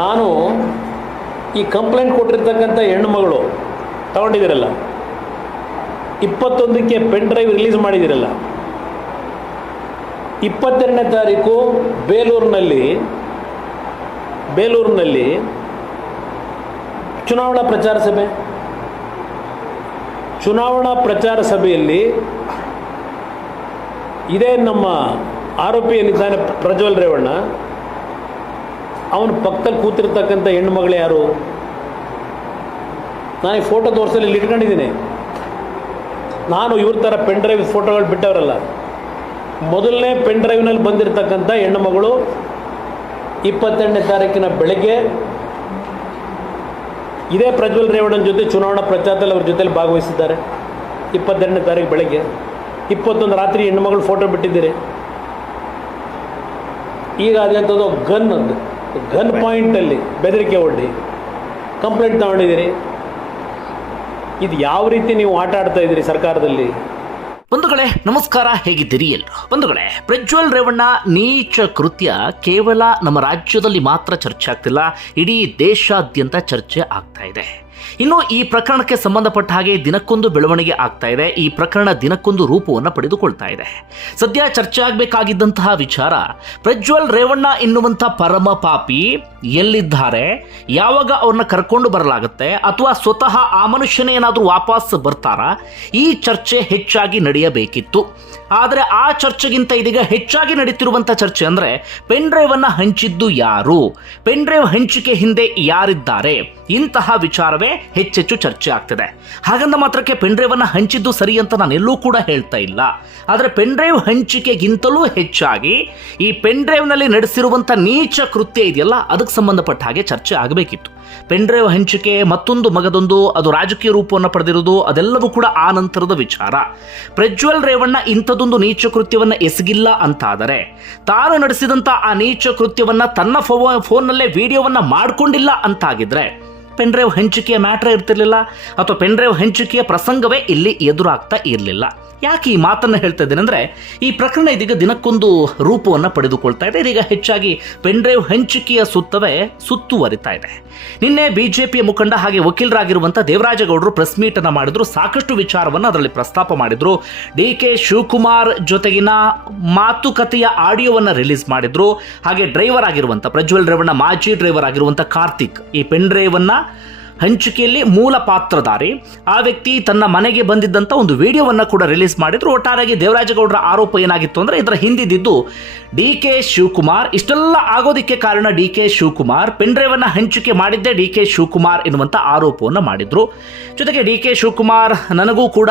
ನಾನು ಈ ಕಂಪ್ಲೇಂಟ್ ಕೊಟ್ಟಿರ್ತಕ್ಕಂಥ ಹೆಣ್ಣುಮಗಳು ತಗೊಂಡಿದ್ದೀರಲ್ಲ, ಇಪ್ಪತ್ತೊಂದಕ್ಕೆ ಪೆನ್ ಡ್ರೈವ್ ರಿಲೀಸ್ ಮಾಡಿದ್ದೀರಲ್ಲ, ಇಪ್ಪತ್ತೆರಡನೇ ತಾರೀಕು ಬೇಲೂರಿನಲ್ಲಿ ಬೇಲೂರಿನಲ್ಲಿ ಚುನಾವಣಾ ಪ್ರಚಾರ ಸಭೆ. ಚುನಾವಣಾ ಪ್ರಚಾರ ಸಭೆಯಲ್ಲಿ ಇದೇ ನಮ್ಮ ಆರೋಪಿ ಏನಿದ್ದಾನೆ ಪ್ರಜ್ವಲ್ ರೇವಣ್ಣ ಅವನ ಪಕ್ಕದಲ್ಲಿ ಕೂತಿರ್ತಕ್ಕಂಥ ಹೆಣ್ಣುಮಗಳು ಯಾರು? ನಾನು ಈ ಫೋಟೋ ತೋರಿಸಲಿ ಇಲ್ಲಿ ಇಟ್ಕೊಂಡಿದ್ದೀನಿ. ನಾನು ಇವ್ರ ಥರ ಪೆನ್ ಡ್ರೈವ್ ಫೋಟೋಗಳು ಬಿಟ್ಟವರಲ್ಲ. ಮೊದಲನೇ ಪೆನ್ ಡ್ರೈವ್ನಲ್ಲಿ ಬಂದಿರತಕ್ಕಂಥ ಹೆಣ್ಣುಮಗಳು ಇಪ್ಪತ್ತೆರಡನೇ ತಾರೀಕಿನ ಬೆಳಗ್ಗೆ ಇದೇ ಪ್ರಜ್ವಲ್ ರೇವಣ್ಣನ ಜೊತೆ ಚುನಾವಣಾ ಪ್ರಚಾರದಲ್ಲಿ ಅವ್ರ ಜೊತೆಲಿ ಭಾಗವಹಿಸಿದ್ದಾರೆ. ಇಪ್ಪತ್ತೆರಡನೇ ತಾರೀಕು ಬೆಳಗ್ಗೆ. ಇಪ್ಪತ್ತೊಂದು ರಾತ್ರಿ ಹೆಣ್ಣುಮಗಳು ಫೋಟೋ ಬಿಟ್ಟಿದ್ದೀರಿ. ಈಗ ಅದಂಥದ್ದು ಗನ್ ಒಂದು ಗನ್ ಪಾಯಿಂಟಲ್ಲಿ ಬೆದರಿಕೆ ಒಡ್ಡಿ ಕಂಪ್ಲೇಂಟ್ ತಗೊಂಡಿದ್ದೀರಿ. ಇದು ಯಾವ ರೀತಿ ನೀವು ಆಟ ಆಡ್ತಾ ಇದ್ದೀರಿ ಸರ್ಕಾರದಲ್ಲಿ? ಬಂಧುಗಳೇ, ನಮಸ್ಕಾರ, ಹೇಗಿದ್ದೀರಿ ಎಲ್ಲ ಬಂಧುಗಳೇ, ಪ್ರಜ್ವಲ್ ರೇವಣ್ಣ ನೀಚ ಕೃತ್ಯ ಕೇವಲ ನಮ್ಮ ರಾಜ್ಯದಲ್ಲಿ ಮಾತ್ರ ಚರ್ಚೆ ಆಗ್ತಿಲ್ಲ, ಇಡೀ ದೇಶಾದ್ಯಂತ ಚರ್ಚೆ ಆಗ್ತಾ ಇದೆ. ಇನ್ನು ಈ ಪ್ರಕರಣಕ್ಕೆ ಸಂಬಂಧಪಟ್ಟ ಹಾಗೆ ದಿನಕ್ಕೊಂದು ಬೆಳವಣಿಗೆ ಆಗ್ತಾ ಇದೆ, ಈ ಪ್ರಕರಣ ದಿನಕ್ಕೊಂದು ರೂಪವನ್ನು ಪಡೆದುಕೊಳ್ತಾ ಇದೆ. ಸದ್ಯ ಚರ್ಚೆ ಆಗಬೇಕಾಗಿದ್ದಂತಹ ವಿಚಾರ, ಪ್ರಜ್ವಲ್ ರೇವಣ್ಣ ಎನ್ನುವಂಥ ಪರಮ ಪಾಪಿ ಎಲ್ಲಿದ್ದಾರೆ, ಯಾವಾಗ ಅವ್ರನ್ನ ಕರ್ಕೊಂಡು ಬರಲಾಗುತ್ತೆ, ಅಥವಾ ಸ್ವತಃ ಆ ಮನುಷ್ಯನೇ ಏನಾದರೂ ವಾಪಸ್ ಬರ್ತಾರಾ, ಈ ಚರ್ಚೆ ಹೆಚ್ಚಾಗಿ ನಡೆಯಬೇಕಿತ್ತು. ಆದರೆ ಆ ಚರ್ಚೆಗಿಂತ ಇದೀಗ ಹೆಚ್ಚಾಗಿ ನಡೀತಿರುವಂಥ ಚರ್ಚೆ ಅಂದರೆ ಪೆನ್ ಡ್ರೈವ್ ಅನ್ನ ಹಂಚಿದ್ದು ಯಾರು? ಪೆನ್ ಡ್ರೈವ್ ಹಂಚಿಕೆ ಹಿಂದೆ ಯಾರಿದ್ದಾರೆ? ಇಂತಹ ವಿಚಾರವೇ ಹೆಚ್ಚೆಚ್ಚು ಚರ್ಚೆ ಆಗ್ತಿದೆ. ಹಾಗಂದ ಮಾತ್ರಕ್ಕೆ ಪೆನ್ ಡ್ರೈವ್ ಅನ್ನು ಹಂಚಿದ್ದು ಸರಿ ಅಂತ ನಾನು ಎಲ್ಲೂ ಕೂಡ ಹೇಳ್ತಾ ಇಲ್ಲ. ಆದರೆ ಪೆನ್ ಡ್ರೈವ್ ಹಂಚಿಕೆಗಿಂತಲೂ ಹೆಚ್ಚಾಗಿ ಈ ಪೆನ್ ಡ್ರೈವ್ನಲ್ಲಿ ನಡೆಸಿರುವಂಥ ನೀಚ ಕೃತ್ಯ ಇದೆಯಲ್ಲ, ಅದಕ್ಕೆ ಸಂಬಂಧಪಟ್ಟ ಹಾಗೆ ಚರ್ಚೆ ಆಗಬೇಕಿತ್ತು. ಪೆನ್ ಡ್ರೈವ್ ಹಂಚಿಕೆ ಮತ್ತೊಂದು ಮಗದೊಂದು, ಅದು ರಾಜಕೀಯ ರೂಪವನ್ನು ಪಡೆದಿರುವುದು, ಅದೆಲ್ಲವೂ ಕೂಡ ಆ ನಂತರದ ವಿಚಾರ. ಪ್ರಜ್ವಲ್ ರೇವಣ್ಣ ಇಂಥದೊಂದು ನೀಚ ಕೃತ್ಯವನ್ನ ಎಸಗಿಲ್ಲ ಅಂತಾದರೆ, ತಾನು ನಡೆಸಿದಂಥ ಆ ನೀಚ ಕೃತ್ಯವನ್ನ ತನ್ನ ಫೋ ಫೋನ್ನಲ್ಲೇ ವಿಡಿಯೋವನ್ನ ಮಾಡಿಕೊಂಡಿಲ್ಲ ಅಂತಾಗಿದ್ರೆ ಪೆನ್ ಡ್ರೈವ್ ಹಂಚಿಕೆಯ ಮ್ಯಾಟ್ರೇ ಇರ್ತಿರ್ಲಿಲ್ಲ ಅಥವಾ ಪೆನ್ ಡ್ರೈವ್ ಹಂಚಿಕೆಯ ಪ್ರಸಂಗವೇ ಇಲ್ಲಿ ಎದುರಾಗ್ತಾ ಇರಲಿಲ್ಲ. ಯಾಕೆ ಈ ಮಾತನ್ನು ಹೇಳ್ತಾ ಇದ್ದೇನೆ ಅಂದರೆ, ಈ ಪ್ರಕರಣ ಇದೀಗ ದಿನಕ್ಕೊಂದು ರೂಪವನ್ನು ಪಡೆದುಕೊಳ್ತಾ ಇದೆ. ಇದೀಗ ಹೆಚ್ಚಾಗಿ ಪೆನ್ ಡ್ರೈವ್ ಹಂಚಿಕೆಯ ಸುತ್ತವೇ ಸುತ್ತುವರಿತಾ ಇದೆ. ನಿನ್ನೆ ಬಿಜೆಪಿಯ ಮುಖಂಡ ಹಾಗೆ ವಕೀಲರಾಗಿರುವಂಥ ದೇವರಾಜಗೌಡರು ಪ್ರೆಸ್ ಮೀಟ್ ಅನ್ನು ಮಾಡಿದ್ರು. ಸಾಕಷ್ಟು ವಿಚಾರವನ್ನು ಅದರಲ್ಲಿ ಪ್ರಸ್ತಾಪ ಮಾಡಿದ್ರು. ಡಿ ಕೆ ಶಿವಕುಮಾರ್ ಜೊತೆಗಿನ ಮಾತುಕತೆಯ ಆಡಿಯೋವನ್ನು ರಿಲೀಸ್ ಮಾಡಿದ್ರು. ಹಾಗೆ ಡ್ರೈವರ್ ಆಗಿರುವಂಥ ಪ್ರಜ್ವಲ್ ರೇವಣ್ಣ ಮಾಜಿ ಡ್ರೈವರ್ ಆಗಿರುವಂಥ ಕಾರ್ತಿಕ್ ಈ ಪೆನ್ ಡ್ರೈವ್ ಅನ್ನ ಹಂಚಿಕೆಯಲ್ಲಿ ಮೂಲ ಪಾತ್ರಧಾರಿ. ಆ ವ್ಯಕ್ತಿ ತನ್ನ ಮನೆಗೆ ಬಂದಿದ್ದಂಥ ಒಂದು ವಿಡಿಯೋವನ್ನು ಕೂಡ ರಿಲೀಸ್ ಮಾಡಿದ್ರು. ಒಟ್ಟಾರೆಯಾಗಿ ದೇವರಾಜಗೌಡರ ಆರೋಪ ಏನಾಗಿತ್ತು ಅಂದರೆ ಇದರ ಹಿಂದಿದ್ದು ಡಿ ಕೆ ಶಿವಕುಮಾರ್. ಇಷ್ಟೆಲ್ಲ ಆಗೋದಕ್ಕೆ ಕಾರಣ ಡಿ ಕೆ ಶಿವಕುಮಾರ್. ಪೆನ್ ಡ್ರೈವನ್ನ ಹಂಚಿಕೆ ಮಾಡಿದ್ದೇ ಡಿ ಕೆ ಶಿವಕುಮಾರ್ ಎನ್ನುವಂಥ ಆರೋಪವನ್ನು ಮಾಡಿದ್ರು. ಜೊತೆಗೆ ಡಿ ಕೆ ಶಿವಕುಮಾರ್ ನನಗೂ ಕೂಡ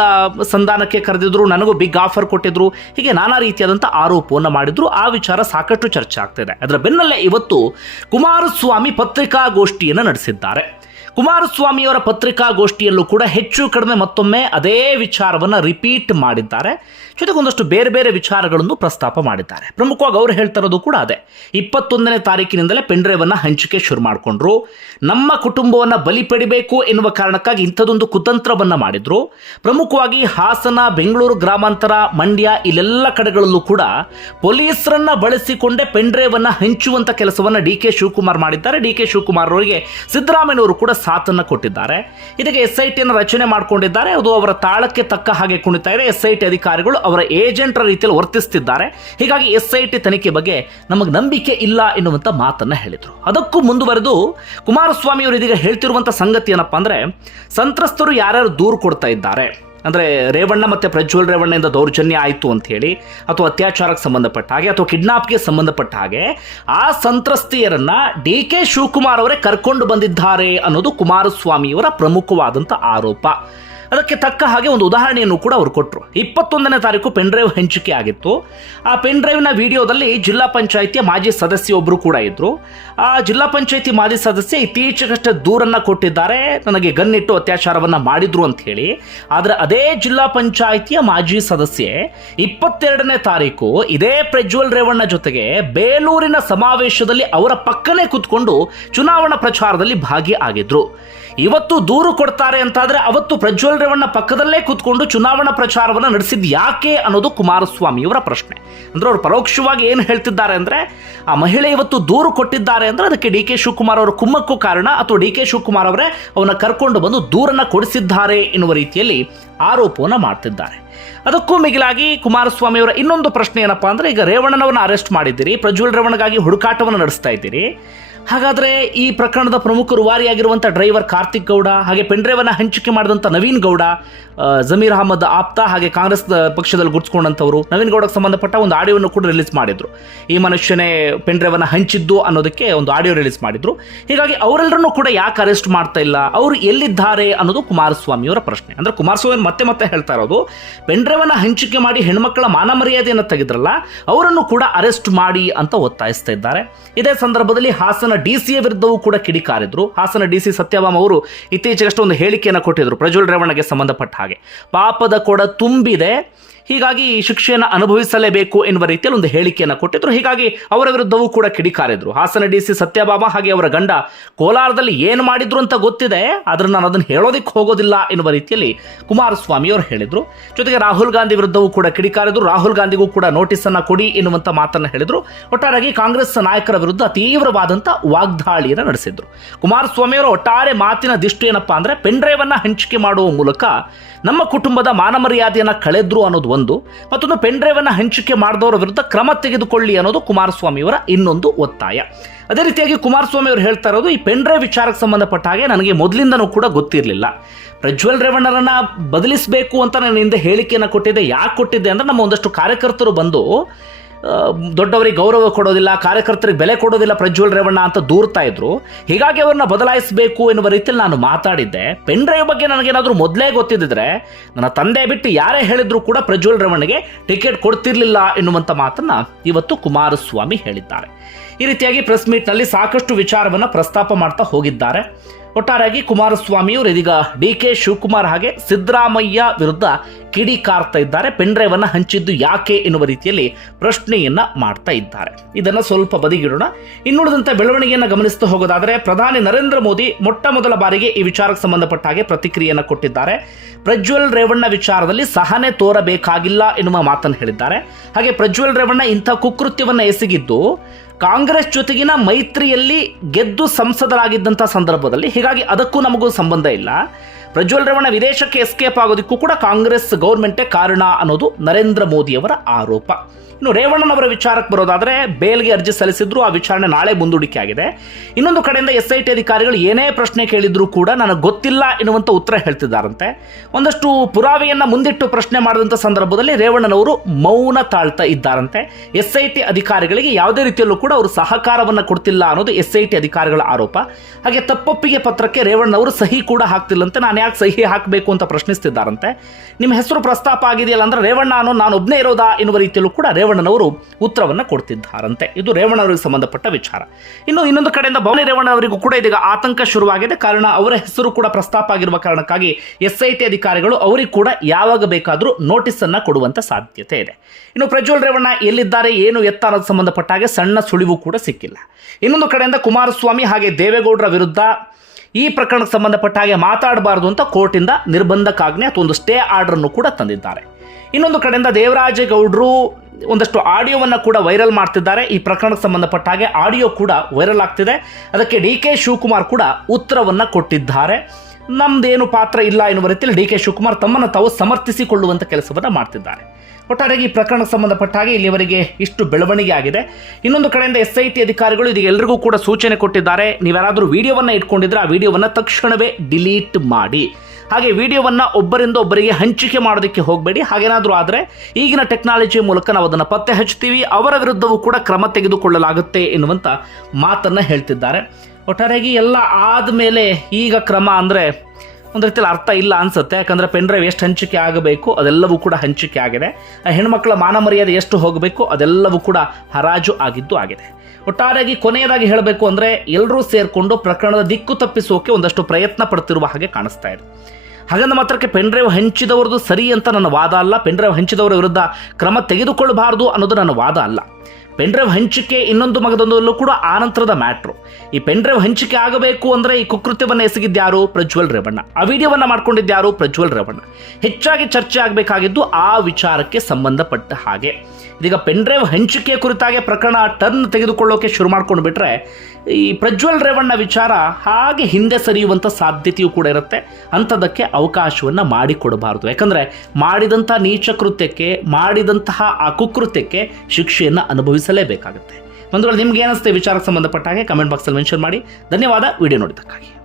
ಸಂಧಾನಕ್ಕೆ ಕರೆದಿದ್ರು, ನನಗೂ ಬಿಗ್ ಆಫರ್ ಕೊಟ್ಟಿದ್ರು, ಹೀಗೆ ನಾನಾ ರೀತಿಯಾದಂಥ ಆರೋಪವನ್ನು ಮಾಡಿದ್ರು. ಆ ವಿಚಾರ ಸಾಕಷ್ಟು ಚರ್ಚೆ ಆಗ್ತಿದೆ. ಅದರ ಬೆನ್ನಲ್ಲೇ ಇವತ್ತು ಕುಮಾರಸ್ವಾಮಿ ಪತ್ರಿಕಾಗೋಷ್ಠಿಯನ್ನು ನಡೆಸಿದ್ದಾರೆ. ಕುಮಾರಸ್ವಾಮಿಯವರ ಪತ್ರಿಕಾಗೋಷ್ಠಿಯಲ್ಲೂ ಕೂಡ ಹೆಚ್ಚು ಕಡಿಮೆ ಮತ್ತೊಮ್ಮೆ ಅದೇ ವಿಚಾರವನ್ನು ರಿಪೀಟ್ ಮಾಡಿದ್ದಾರೆ. ಜೊತೆಗೆ ಒಂದಷ್ಟು ಬೇರೆ ಬೇರೆ ವಿಚಾರಗಳನ್ನು ಪ್ರಸ್ತಾಪ ಮಾಡಿದ್ದಾರೆ. ಪ್ರಮುಖವಾಗಿ ಅವರು ಹೇಳ್ತಿರೋದು ಕೂಡ ಅದೇ. ಇಪ್ಪತ್ತೊಂದನೇ ತಾರೀಕಿನಿಂದಲೇ ಪೆಂಡ್ರೈವನ್ನು ಡ್ರೈವನ್ನ ಹಂಚಿಕೆ ಶುರು ಮಾಡಿಕೊಂಡ್ರು. ನಮ್ಮ ಕುಟುಂಬವನ್ನು ಬಲಿ ಪಡಿಬೇಕು ಎನ್ನುವ ಕಾರಣಕ್ಕಾಗಿ ಇಂಥದ್ದೊಂದು ಕುತಂತ್ರವನ್ನು ಮಾಡಿದ್ರು. ಪ್ರಮುಖವಾಗಿ ಹಾಸನ, ಬೆಂಗಳೂರು ಗ್ರಾಮಾಂತರ, ಮಂಡ್ಯ ಇಲ್ಲೆಲ್ಲ ಕಡೆಗಳಲ್ಲೂ ಕೂಡ ಪೊಲೀಸರನ್ನ ಬಳಸಿಕೊಂಡೇ ಪೆಂಡ್ರೈವನ್ನು ಹಂಚುವಂಥ ಕೆಲಸವನ್ನ ಡಿ ಕೆ ಶಿವಕುಮಾರ್ ಮಾಡಿದ್ದಾರೆ. ಡಿ ಕೆ ಶಿವಕುಮಾರ್ ಅವರಿಗೆ ಸಿದ್ದರಾಮಯ್ಯವರು ಕೂಡ ಸಾಥನ್ನ ಕೊಟ್ಟಿದ್ದಾರೆ. ಇದಕ್ಕೆ ಎಸ್ ಐ ಟಿಯನ್ನು ರಚನೆ ಮಾಡಿಕೊಂಡಿದ್ದಾರೆ. ಅದು ಅವರ ತಾಳಕ್ಕೆ ತಕ್ಕ ಹಾಗೆ ಕುಣಿತಾ ಇದೆ. ಎಸ್ ಐ ಟಿ ಅಧಿಕಾರಿಗಳು ಅವರ ಏಜೆಂಟರ ರೀತಿಯಲ್ಲಿ ವರ್ತಿಸ್ತಿದ್ದಾರೆ. ಹೀಗಾಗಿ ಎಸ್ ಐ ಟಿ ತನಿಖೆ ಬಗ್ಗೆ ನಮಗೆ ನಂಬಿಕೆ ಇಲ್ಲ ಎನ್ನುವಂಥ ಮಾತನ್ನು ಹೇಳಿದರು. ಅದಕ್ಕೂ ಮುಂದುವರೆದು ಕುಮಾರಸ್ವಾಮಿ ಅವರು ಇದೀಗ ಹೇಳ್ತಿರುವಂಥ ಸಂಗತಿ ಏನಪ್ಪ ಅಂದರೆ, ಸಂತ್ರಸ್ತರು ಯಾರ್ಯಾರು ದೂರು ಕೊಡ್ತಾ ಇದ್ದಾರೆ. ಅಂದರೆ ರೇವಣ್ಣ ಮತ್ತು ಪ್ರಜ್ವಲ್ ರೇವಣ್ಣಯಿಂದ ದೌರ್ಜನ್ಯ ಆಯಿತು ಅಂತ ಹೇಳಿ, ಅಥವಾ ಅತ್ಯಾಚಾರಕ್ಕೆ ಸಂಬಂಧಪಟ್ಟ ಹಾಗೆ, ಅಥವಾ ಕಿಡ್ನಾಪ್ಗೆ ಸಂಬಂಧಪಟ್ಟ ಹಾಗೆ, ಆ ಸಂತ್ರಸ್ತೆಯರನ್ನು ಡಿ ಕೆ ಶಿವಕುಮಾರ್ ಅವರೇ ಕರ್ಕೊಂಡು ಬಂದಿದ್ದಾರೆ ಅನ್ನೋದು ಕುಮಾರಸ್ವಾಮಿಯವರ ಪ್ರಮುಖವಾದಂಥ ಆರೋಪ. ಅದಕ್ಕೆ ತಕ್ಕ ಹಾಗೆ ಒಂದು ಉದಾಹರಣೆಯನ್ನು ಕೂಡ ಅವರು ಕೊಟ್ಟರು ಇಪ್ಪತ್ತೊಂದನೇ ತಾರೀಕು ಪೆನ್ ಡ್ರೈವ್ ಹಂಚಿಕೆ ಆಗಿತ್ತು. ಆ ಪೆನ್ ಡ್ರೈವ್ನ ವಿಡಿಯೋದಲ್ಲಿ ಜಿಲ್ಲಾ ಪಂಚಾಯಿತಿಯ ಮಾಜಿ ಸದಸ್ಯ ಒಬ್ಬರು ಕೂಡ ಇದ್ದರು ಆ ಜಿಲ್ಲಾ ಪಂಚಾಯಿತಿ ಮಾಜಿ ಸದಸ್ಯ ಇತ್ತೀಚೆಗಷ್ಟೇ ದೂರನ್ನು ಕೊಟ್ಟಿದ್ದಾರೆ. ನನಗೆ ಗನ್ನಿಟ್ಟು ಅತ್ಯಾಚಾರವನ್ನು ಮಾಡಿದ್ರು ಅಂತ ಹೇಳಿ. ಆದರೆ ಅದೇ ಜಿಲ್ಲಾ ಪಂಚಾಯಿತಿಯ ಮಾಜಿ ಸದಸ್ಯೆ ಇಪ್ಪತ್ತೆರಡನೇ ತಾರೀಕು ಇದೇ ಪ್ರಜ್ವಲ್ ರೇವಣ್ಣ ಜೊತೆಗೆ ಬೇಲೂರಿನ ಸಮಾವೇಶದಲ್ಲಿ ಅವರ ಪಕ್ಕನೇ ಕೂತ್ಕೊಂಡು ಚುನಾವಣಾ ಪ್ರಚಾರದಲ್ಲಿ ಭಾಗಿಯಾಗಿದ್ರು. ಇವತ್ತು ದೂರು ಕೊಡ್ತಾರೆ ಅಂತಾದ್ರೆ ಅವತ್ತು ಪ್ರಜ್ವಲ್ ರೇವಣ್ಣ ಪಕ್ಕದಲ್ಲೇ ಕೂತ್ಕೊಂಡು ಚುನಾವಣಾ ಪ್ರಚಾರವನ್ನು ನಡೆಸಿದ್ ಯಾಕೆ ಅನ್ನೋದು ಕುಮಾರಸ್ವಾಮಿಯವರ ಪ್ರಶ್ನೆ. ಅಂದ್ರೆ ಅವರು ಪರೋಕ್ಷವಾಗಿ ಏನು ಹೇಳ್ತಿದ್ದಾರೆ ಅಂದ್ರೆ, ಆ ಮಹಿಳೆ ಇವತ್ತು ದೂರು ಕೊಟ್ಟಿದ್ದಾರೆ ಅಂದ್ರೆ ಅದಕ್ಕೆ ಡಿ ಕೆ ಶಿವಕುಮಾರ್ ಅವರ ಕುಮ್ಮಕ್ಕು ಕಾರಣ ಅಥವಾ ಡಿ ಕೆ ಶಿವಕುಮಾರ್ ಅವರೇ ಅವನ್ನ ಕರ್ಕೊಂಡು ಬಂದು ದೂರನ್ನ ಕೊಡಿಸಿದ್ದಾರೆ ಎನ್ನುವ ರೀತಿಯಲ್ಲಿ ಆರೋಪವನ್ನು ಮಾಡ್ತಿದ್ದಾರೆ. ಅದಕ್ಕೂ ಮಿಗಿಲಾಗಿ ಕುಮಾರಸ್ವಾಮಿ ಅವರ ಇನ್ನೊಂದು ಪ್ರಶ್ನೆ ಏನಪ್ಪಾ ಅಂದ್ರೆ, ಈಗ ರೇವಣ್ಣನವನ್ನ ಅರೆಸ್ಟ್ ಮಾಡಿದ್ದೀರಿ, ಪ್ರಜ್ವಲ್ ರೇವಣ್ಣಗಾಗಿ ಹುಡುಕಾಟವನ್ನು ನಡೆಸ್ತಾ ಇದ್ದೀರಿ. ಹಾಗಾದ್ರೆ ಈ ಪ್ರಕರಣದ ಪ್ರಮುಖ ರುವಾರಿಯಾಗಿರುವಂತಹ ಡ್ರೈವರ್ ಕಾರ್ತಿಕ್ ಗೌಡ, ಹಾಗೆ ಪೆಂಡ್ರೈವನ್ನ ಹಂಚಿಕೆ ಮಾಡಿದಂಥ ನವೀನ್ ಗೌಡ ಜಮೀರ್ ಅಹಮದ್ ಆಪ್ತ, ಹಾಗೆ ಕಾಂಗ್ರೆಸ್ ಪಕ್ಷದಲ್ಲಿ ಗುರ್ಸ್ಕೊಂಡಂಥವ್ರು ನವೀನ್ ಗೌಡಕ್ಕೆ ಸಂಬಂಧಪಟ್ಟ ಒಂದು ಆಡಿಯೋವನ್ನು ಕೂಡ ರಿಲೀಸ್ ಮಾಡಿದ್ರು. ಈ ಮನುಷ್ಯನೇ ಪೆಂಡ್ರೈವನ್ನ ಹಂಚಿದ್ದು ಅನ್ನೋದಕ್ಕೆ ಒಂದು ಆಡಿಯೋ ರಿಲೀಸ್ ಮಾಡಿದ್ರು. ಹೀಗಾಗಿ ಅವರೆಲ್ಲರನ್ನೂ ಕೂಡ ಯಾಕೆ ಅರೆಸ್ಟ್ ಮಾಡ್ತಾ ಇಲ್ಲ, ಅವರು ಎಲ್ಲಿದ್ದಾರೆ ಅನ್ನೋದು ಕುಮಾರಸ್ವಾಮಿಯವರ ಪ್ರಶ್ನೆ. ಅಂದ್ರೆ ಕುಮಾರಸ್ವಾಮಿ ಮತ್ತೆ ಮತ್ತೆ ಹೇಳ್ತಾ ಇರೋದು ಪೆಂಡ್ರೈವನ್ನ ಹಂಚಿಕೆ ಮಾಡಿ ಹೆಣ್ಮಕ್ಕಳ ಮಾನ ಮರ್ಯಾದೆಯನ್ನು ತೆಗೆದ್ರಲ್ಲ, ಅವರನ್ನು ಕೂಡ ಅರೆಸ್ಟ್ ಮಾಡಿ ಅಂತ ಒತ್ತಾಯಿಸ್ತಾ ಇದ್ದಾರೆ. ಇದೇ ಸಂದರ್ಭದಲ್ಲಿ ಹಾಸನ ಡಿ ಸಿಯ ವಿರುದ್ಧವೂ ಕೂಡ ಕಿಡಿಕಾರಿದ್ರು. ಹಾಸನ ಡಿ ಸಿ ಸತ್ಯಭಾಮ ಅವರು ಇತ್ತೀಚೆಗಷ್ಟೇ ಒಂದು ಹೇಳಿಕೆಯನ್ನು ಕೊಟ್ಟಿದ್ರು ಪ್ರಜ್ವಲ್ ರೇವಣ್ಣಗೆ ಸಂಬಂಧಪಟ್ಟ ಹಾಗೆ. ಪಾಪದ ಕೊಡ ತುಂಬಿದೆ. ಹೀಗಾಗಿ ಈ ಶಿಕ್ಷೆಯನ್ನು ಅನುಭವಿಸಲೇಬೇಕು ಎನ್ನುವ ರೀತಿಯಲ್ಲಿ ಒಂದು ಹೇಳಿಕೆಯನ್ನು ಕೊಟ್ಟಿದ್ರು. ಹೀಗಾಗಿ ಅವರ ವಿರುದ್ಧವೂ ಕೂಡ ಕಿಡಿಕಾರಿದ್ರು. ಹಾಸನ ಡಿ ಸಿ ಹಾಗೆ ಅವರ ಗಂಡ ಕೋಲಾರದಲ್ಲಿ ಏನು ಮಾಡಿದ್ರು ಅಂತ ಗೊತ್ತಿದೆ, ಆದ್ರೆ ನಾನು ಅದನ್ನು ಹೇಳೋದಕ್ಕೆ ಹೋಗೋದಿಲ್ಲ ಎನ್ನುವ ರೀತಿಯಲ್ಲಿ ಕುಮಾರಸ್ವಾಮಿ ಅವರು ಹೇಳಿದ್ರು. ಜೊತೆಗೆ ರಾಹುಲ್ ಗಾಂಧಿ ವಿರುದ್ಧವೂ ಕೂಡ ಕಿಡಿಕಾರಿದ್ರು. ರಾಹುಲ್ ಗಾಂಧಿಗೂ ಕೂಡ ನೋಟಿಸ್ ಅನ್ನ ಕೊಡಿ ಎನ್ನುವಂತ ಮಾತನ್ನ ಹೇಳಿದ್ರು. ಒಟ್ಟಾರಾಗಿ ಕಾಂಗ್ರೆಸ್ ನಾಯಕರ ವಿರುದ್ಧ ತೀವ್ರವಾದಂಥ ವಾಗ್ದಾಳಿಯನ್ನು ನಡೆಸಿದ್ರು. ಕುಮಾರಸ್ವಾಮಿ ಅವರ ಒಟ್ಟಾರೆ ಮಾತಿನ ದಿಷ್ಟು ಏನಪ್ಪಾ ಅಂದ್ರೆ ಪೆನ್ಡ್ರೈವ್ ಅನ್ನ ಹಂಚಿಕೆ ಮಾಡುವ ಮೂಲಕ ನಮ್ಮ ಕುಟುಂಬದ ಮಾನ ಮರ್ಯಾದೆಯನ್ನ ಕಳೆದ್ರು ಅನ್ನೋದು ಒಂದು ಮತ್ತೊಂದು ಪೆನ್ಡ್ರೈವ್ ಅನ್ನ ಹಂಚಿಕೆ ಮಾಡಿದವರ ವಿರುದ್ಧ ಕ್ರಮ ತೆಗೆದುಕೊಳ್ಳಿ ಅನ್ನೋದು ಕುಮಾರಸ್ವಾಮಿಯವರ ಇನ್ನೊಂದು ಒತ್ತಾಯ. ಅದೇ ರೀತಿಯಾಗಿ ಕುಮಾರಸ್ವಾಮಿ ಅವರು ಹೇಳ್ತಾ ಇರೋದು, ಈ ಪೆಂಡ್ರೈವ್ ವಿಚಾರಕ್ಕೆ ಸಂಬಂಧಪಟ್ಟ ಹಾಗೆ ನನಗೆ ಮೊದಲಿಂದನೂ ಕೂಡ ಗೊತ್ತಿರಲಿಲ್ಲ. ಪ್ರಜ್ವಲ್ ರೇವಣ್ಣರನ್ನ ಬದಲಿಸಬೇಕು ಅಂತ ನಾನು ಹಿಂದೆ ಹೇಳಿಕೆಯನ್ನು ಕೊಟ್ಟಿದ್ದೆ, ಯಾಕೆ ಕೊಟ್ಟಿದ್ದೆ ಅಂದರೆ ನಮ್ಮ ಒಂದಷ್ಟು ಕಾರ್ಯಕರ್ತರು ಬಂದು ದೊಡ್ಡವರಿಗೆ ಗೌರವ ಕೊಡೋದಿಲ್ಲ, ಕಾರ್ಯಕರ್ತರಿಗೆ ಬೆಲೆ ಕೊಡೋದಿಲ್ಲ ಪ್ರಜ್ವಲ್ ರೇವಣ್ಣ ಅಂತ ದೂರ್ತಾ ಇದ್ರು. ಹೀಗಾಗಿ ಅವ್ರನ್ನ ಬದಲಾಯಿಸಬೇಕು ಎನ್ನುವ ರೀತಿಯಲ್ಲಿ ನಾನು ಮಾತಾಡಿದ್ದೆ. ಪೆನ್ ಡ್ರೈವ್ ಬಗ್ಗೆ ನನಗೇನಾದರೂ ಮೊದಲೇ ಗೊತ್ತಿದ್ದರೆ ನನ್ನ ತಂದೆ ಬಿಟ್ಟು ಯಾರೇ ಹೇಳಿದ್ರು ಕೂಡ ಪ್ರಜ್ವಲ್ ರೇವಣ್ಣಗೆ ಟಿಕೆಟ್ ಕೊಡ್ತಿರ್ಲಿಲ್ಲ ಎನ್ನುವಂಥ ಮಾತನ್ನ ಇವತ್ತು ಕುಮಾರಸ್ವಾಮಿ ಹೇಳಿದ್ದಾರೆ. ಈ ರೀತಿಯಾಗಿ ಪ್ರೆಸ್ ಮೀಟ್ನಲ್ಲಿ ಸಾಕಷ್ಟು ವಿಚಾರವನ್ನು ಪ್ರಸ್ತಾಪ ಮಾಡ್ತಾ ಹೋಗಿದ್ದಾರೆ. ಒಟ್ಟಾರೆಯಾಗಿ ಕುಮಾರಸ್ವಾಮಿಯವರು ಇದೀಗ ಡಿ ಕೆ ಶಿವಕುಮಾರ್ ಹಾಗೆ ಸಿದ್ದರಾಮಯ್ಯ ವಿರುದ್ಧ ಕಿಡಿಕಾರ್ತಾ ಇದ್ದಾರೆ ಪೆನ್ಡ್ರೈವ್ ಅನ್ನ ಹಂಚಿದ್ದು ಯಾಕೆ ಎನ್ನುವ ರೀತಿಯಲ್ಲಿ ಪ್ರಶ್ನೆಯನ್ನ ಮಾಡ್ತಾ ಇದ್ದಾರೆ. ಇದನ್ನ ಸ್ವಲ್ಪ ಬದಿಗಿಡೋಣ. ಇನ್ನುಳಿದಂತೆ ಬೆಳವಣಿಗೆಯನ್ನು ಗಮನಿಸ್ತಾ ಹೋಗೋದಾದರೆ, ಪ್ರಧಾನಿ ನರೇಂದ್ರ ಮೋದಿ ಮೊಟ್ಟ ಮೊದಲ ಬಾರಿಗೆ ಈ ವಿಚಾರಕ್ಕೆ ಸಂಬಂಧಪಟ್ಟ ಹಾಗೆ ಪ್ರತಿಕ್ರಿಯೆಯನ್ನು ಕೊಟ್ಟಿದ್ದಾರೆ. ಪ್ರಜ್ವಲ್ ರೇವಣ್ಣ ವಿಚಾರದಲ್ಲಿ ಸಹನೆ ತೋರಬೇಕಾಗಿಲ್ಲ ಎನ್ನುವ ಮಾತನ್ನು ಹೇಳಿದ್ದಾರೆ. ಹಾಗೆ ಪ್ರಜ್ವಲ್ ರೇವಣ್ಣ ಇಂಥ ಕುಕೃತ್ಯವನ್ನ ಎಸಗಿದ್ದು, ಕಾಂಗ್ರೆಸ್ ಜೊತೆಗಿನ ಮೈತ್ರಿಯಲ್ಲಿ ಗೆದ್ದು ಸಂಸದರಾಗಿದ್ದಂಥ ಸಂದರ್ಭದಲ್ಲಿ, ಹೀಗಾಗಿ ಅದಕ್ಕೂ ನಮಗೂ ಸಂಬಂಧ ಇಲ್ಲ. ಪ್ರಜ್ವಲ್ ರವಣ ವಿದೇಶಕ್ಕೆ ಎಸ್ಕೇಪ್ ಆಗೋದಕ್ಕೂ ಕೂಡ ಕಾಂಗ್ರೆಸ್ ಗೌರ್ಮೆಂಟೇ ಕಾರಣ ಅನ್ನೋದು ನರೇಂದ್ರ ಮೋದಿಯವರ ಆರೋಪ. ಇನ್ನು ರೇವಣ್ಣನವರ ವಿಚಾರಕ್ಕೆ ಬರೋದಾದ್ರೆ ಬೇಲ್ಗೆ ಅರ್ಜಿ ಸಲ್ಲಿಸಿದ್ರು ಆ ವಿಚಾರಣೆ ನಾಳೆ ಮುಂದೂಡಿಕೆ ಆಗಿದೆ ಇನ್ನೊಂದು ಕಡೆಯಿಂದ ಎಸ್ ಐ ಟಿ ಅಧಿಕಾರಿಗಳು ಏನೇ ಪ್ರಶ್ನೆ ಕೇಳಿದ್ರು ಕೂಡ ನನಗೆ ಗೊತ್ತಿಲ್ಲ ಎನ್ನುವಂಥ ಉತ್ತರ ಹೇಳ್ತಿದ್ದಾರಂತೆ. ಒಂದಷ್ಟು ಪುರಾವೆಯನ್ನ ಮುಂದಿಟ್ಟು ಪ್ರಶ್ನೆ ಮಾಡಿದಂಥ ಸಂದರ್ಭದಲ್ಲಿ ರೇವಣ್ಣನವರು ಮೌನ ತಾಳ್ತಾ ಇದ್ದಾರಂತೆ. ಎಸ್ ಐ ಟಿ ಅಧಿಕಾರಿಗಳಿಗೆ ಯಾವುದೇ ರೀತಿಯಲ್ಲೂ ಕೂಡ ಅವರು ಸಹಕಾರವನ್ನು ಕೊಡ್ತಿಲ್ಲ ಅನ್ನೋದು ಎಸ್ ಐ ಟಿ ಅಧಿಕಾರಿಗಳ ಆರೋಪ. ಹಾಗೆ ತಪ್ಪೊಪ್ಪಿಗೆ ಪತ್ರಕ್ಕೆ ರೇವಣ್ಣನವರು ಸಹಿ ಕೂಡ ಹಾಕ್ತಿಲ್ಲಂತೆ. ನಾನು ಯಾಕೆ ಸಹಿ ಹಾಕಬೇಕು ಅಂತ ಪ್ರಶ್ನಿಸ್ತಿದ್ದಾರಂತೆ. ನಿಮ್ಮ ಹೆಸರು ಪ್ರಸ್ತಾಪ ಆಗಿದೆಯಲ್ಲ ಅಂದ್ರೆ ರೇವಣ್ಣ ಅನ್ನೋ ನಾನು ಒಬ್ಬನೇ ಇರೋದಾ ಎನ್ನುವ ರೀತಿಯಲ್ಲೂ ಕೂಡ ರೇವಣ್ಣನವರು ಉತ್ತರವನ್ನು ಕೊಡ್ತಿದ್ದಾರಂತೆ. ಇದು ರೇವಣ್ಣವರಿಗೆ ಸಂಬಂಧಪಟ್ಟ ವಿಚಾರ. ಇನ್ನು ಇನ್ನೊಂದು ಕಡೆಯಿಂದ ಭವಾನಿ ರೇವಣ್ಣ ಅವರಿಗೂ ಕೂಡ ಇದೀಗ ಆತಂಕ ಶುರುವಾಗಿದೆ. ಕಾರಣ ಅವರ ಹೆಸರು ಕೂಡ ಪ್ರಸ್ತಾಪ ಆಗಿರುವ ಕಾರಣಕ್ಕಾಗಿ ಎಸ್ ಐ ಟಿ ಅಧಿಕಾರಿಗಳು ಅವರಿಗೆ ಕೂಡ ಯಾವಾಗ ಬೇಕಾದರೂ ನೋಟಿಸ್ ಅನ್ನ ಕೊಡುವಂತ ಸಾಧ್ಯತೆ ಇದೆ. ಇನ್ನು ಪ್ರಜ್ವಲ್ ರೇವಣ್ಣ ಎಲ್ಲಿದ್ದಾರೆ, ಏನು ಎತ್ತ ಅನ್ನೋದು ಸಂಬಂಧಪಟ್ಟ ಹಾಗೆ ಸಣ್ಣ ಸುಳಿವು ಕೂಡ ಸಿಕ್ಕಿಲ್ಲ. ಇನ್ನೊಂದು ಕಡೆಯಿಂದ ಕುಮಾರಸ್ವಾಮಿ ಹಾಗೆ ದೇವೇಗೌಡರ ವಿರುದ್ಧ ಈ ಪ್ರಕರಣಕ್ಕೆ ಸಂಬಂಧಪಟ್ಟ ಹಾಗೆ ಮಾತಾಡಬಾರದು ಅಂತ ಕೋರ್ಟಿಂದ ನಿರ್ಬಂಧಕ್ಕಾಜ್ಞೆ ಅಥವಾ ಒಂದು ಸ್ಟೇ ಆರ್ಡರ್ ಕೂಡ ತಂದಿದ್ದಾರೆ. ಇನ್ನೊಂದು ಕಡೆಯಿಂದ ದೇವರಾಜೇಗೌಡರು ಒಂದಷ್ಟು ಆಡಿಯೋವನ್ನು ಕೂಡ ವೈರಲ್ ಮಾಡ್ತಿದ್ದಾರೆ. ಈ ಪ್ರಕರಣಕ್ಕೆ ಸಂಬಂಧಪಟ್ಟ ಹಾಗೆ ಆಡಿಯೋ ಕೂಡ ವೈರಲ್ ಆಗ್ತಿದೆ. ಅದಕ್ಕೆ ಡಿ ಕೆ ಶಿವಕುಮಾರ್ ಕೂಡ ಉತ್ತರವನ್ನು ಕೊಟ್ಟಿದ್ದಾರೆ. ನಮ್ದೇನು ಪಾತ್ರ ಇಲ್ಲ ಎನ್ನುವ ರೀತಿಯಲ್ಲಿ ಡಿ ಕೆ ಶಿವಕುಮಾರ್ ತಮ್ಮನ್ನು ತಾವು ಸಮರ್ಥಿಸಿಕೊಳ್ಳುವಂಥ ಕೆಲಸವನ್ನು ಮಾಡ್ತಿದ್ದಾರೆ. ಒಟ್ಟಾರೆಯಾಗಿ ಈ ಪ್ರಕರಣಕ್ಕೆ ಸಂಬಂಧಪಟ್ಟ ಹಾಗೆ ಇಲ್ಲಿವರೆಗೆ ಇಷ್ಟು ಬೆಳವಣಿಗೆ ಆಗಿದೆ ಇನ್ನೊಂದು ಕಡೆಯಿಂದ ಎಸ್ ಐ ಟಿ ಅಧಿಕಾರಿಗಳು ಇದೀಗ ಎಲ್ಲರಿಗೂ ಕೂಡ ಸೂಚನೆ ಕೊಟ್ಟಿದ್ದಾರೆ. ನೀವ್ಯಾರಾದರೂ ವಿಡಿಯೋವನ್ನು ಇಟ್ಕೊಂಡಿದ್ರೆ ಆ ವಿಡಿಯೋವನ್ನು ತಕ್ಷಣವೇ ಡಿಲೀಟ್ ಮಾಡಿ. ಹಾಗೆ ವಿಡಿಯೋವನ್ನು ಒಬ್ಬರಿಂದ ಒಬ್ಬರಿಗೆ ಹಂಚಿಕೆ ಮಾಡೋದಕ್ಕೆ ಹೋಗಬೇಡಿ. ಹಾಗೇನಾದರೂ ಆದರೆ ಈಗಿನ ಟೆಕ್ನಾಲಜಿ ಮೂಲಕ ನಾವು ಅದನ್ನು ಪತ್ತೆ ಹಚ್ತೀವಿ ಅವರ ವಿರುದ್ಧವೂ ಕೂಡ ಕ್ರಮ ತೆಗೆದುಕೊಳ್ಳಲಾಗುತ್ತೆ ಎನ್ನುವಂಥ ಮಾತನ್ನು ಹೇಳ್ತಿದ್ದಾರೆ. ಒಟ್ಟಾರೆಯಾಗಿ ಎಲ್ಲ ಆದಮೇಲೆ ಈಗ ಕ್ರಮ ಅಂದರೆ ಒಂದು ರೀತಿಯಲ್ಲಿ ಅರ್ಥ ಇಲ್ಲ ಅನ್ಸುತ್ತೆ. ಯಾಕಂದರೆ ಪೆನ್ಡ್ರೈವ್ ಎಷ್ಟು ಹಂಚಿಕೆ ಆಗಬೇಕು, ಅದೆಲ್ಲವೂ ಕೂಡ ಹಂಚಿಕೆ ಆಗಿದೆ. ಹೆಣ್ಮಕ್ಳ ಮಾನ ಮರ್ಯಾದೆ ಎಷ್ಟು ಹೋಗಬೇಕು, ಅದೆಲ್ಲವೂ ಕೂಡ ಹರಾಜು ಆಗಿದ್ದು ಆಗಿದೆ. ಒಟ್ಟಾರೆಯಾಗಿ ಕೊನೆಯದಾಗಿ ಹೇಳಬೇಕು ಅಂದರೆ ಎಲ್ಲರೂ ಸೇರಿಕೊಂಡು ಪ್ರಕರಣದ ದಿಕ್ಕು ತಪ್ಪಿಸೋಕೆ ಒಂದಷ್ಟು ಪ್ರಯತ್ನ ಪಡ್ತಿರುವ ಹಾಗೆ ಕಾಣಿಸ್ತಾ ಇದೆ. ಹಾಗಂದ ಮಾತ್ರಕ್ಕೆ ಪೆನ್ಡ್ರೈವ್ ಹಂಚಿದವರದು ಸರಿ ಅಂತ ನನ್ನ ವಾದ ಅಲ್ಲ ಪೆನ್ಡ್ರೈವ್ ಹಂಚಿದವರ ವಿರುದ್ಧ ಕ್ರಮ ತೆಗೆದುಕೊಳ್ಳಬಾರದು ಅನ್ನೋದು ನನ್ನ ವಾದ ಅಲ್ಲ. ಪೆನ್ಡ್ರೈವ್ ಹಂಚಿಕೆ ಇನ್ನೊಂದು ಮಗದೊಂದಲ್ಲೂ ಕೂಡ ಆನಂತರದ ಮ್ಯಾಟ್ರು. ಈ ಪೆನ್ಡ್ರೈವ್ ಹಂಚಿಕೆ ಆಗಬೇಕು ಅಂದರೆ ಈ ಕುಕೃತ್ಯವನ್ನು ಎಸಗಿದ್ಯಾರು ಪ್ರಜ್ವಲ್ ರೇವಣ್ಣ. ಆ ವಿಡಿಯೋವನ್ನು ಮಾಡ್ಕೊಂಡಿದ್ದ್ಯಾರು ಪ್ರಜ್ವಲ್ ರೇವಣ್ಣ. ಹೆಚ್ಚಾಗಿ ಚರ್ಚೆ ಆಗಬೇಕಾಗಿದ್ದು ಆ ವಿಚಾರಕ್ಕೆ ಸಂಬಂಧಪಟ್ಟ ಹಾಗೆ. ಇದೀಗ ಪೆನ್ಡ್ರೈವ್ ಹಂಚಿಕೆ ಕುರಿತಾಗೆ ಪ್ರಕರಣ ಟರ್ನ್ ತೆಗೆದುಕೊಳ್ಳೋಕೆ ಶುರು ಮಾಡ್ಕೊಂಡು ಬಿಟ್ರೆ ಈ ಪ್ರಜ್ವಲ್ ರೇವಣ್ಣ ವಿಚಾರ ಹಾಗೆ ಹಿಂದೆ ಸರಿಯುವಂಥ ಸಾಧ್ಯತೆಯೂ ಕೂಡ ಇರುತ್ತೆ. ಅಂಥದಕ್ಕೆ ಅವಕಾಶವನ್ನು ಮಾಡಿಕೊಡಬಾರ್ದು. ಯಾಕಂದರೆ ಮಾಡಿದಂಥ ನೀಚ ಕೃತ್ಯಕ್ಕೆ, ಮಾಡಿದಂತಹ ಅಕುಕೃತ್ಯಕ್ಕೆ ಕುಕೃತ್ಯಕ್ಕೆ ಶಿಕ್ಷೆಯನ್ನು ಅನುಭವಿಸಲೇಬೇಕಾಗುತ್ತೆ. ಒಂದು ವೇಳೆ ನಿಮ್ಗೆ ಏನಿಸುತ್ತೆ ವಿಚಾರಕ್ಕೆ ಸಂಬಂಧಪಟ್ಟ ಹಾಗೆ ಕಮೆಂಟ್ ಬಾಕ್ಸಲ್ಲಿ ಮೆನ್ಷನ್ ಮಾಡಿ. ಧನ್ಯವಾದ, ವಿಡಿಯೋ ನೋಡಿದ್ದಕ್ಕಾಗಿ.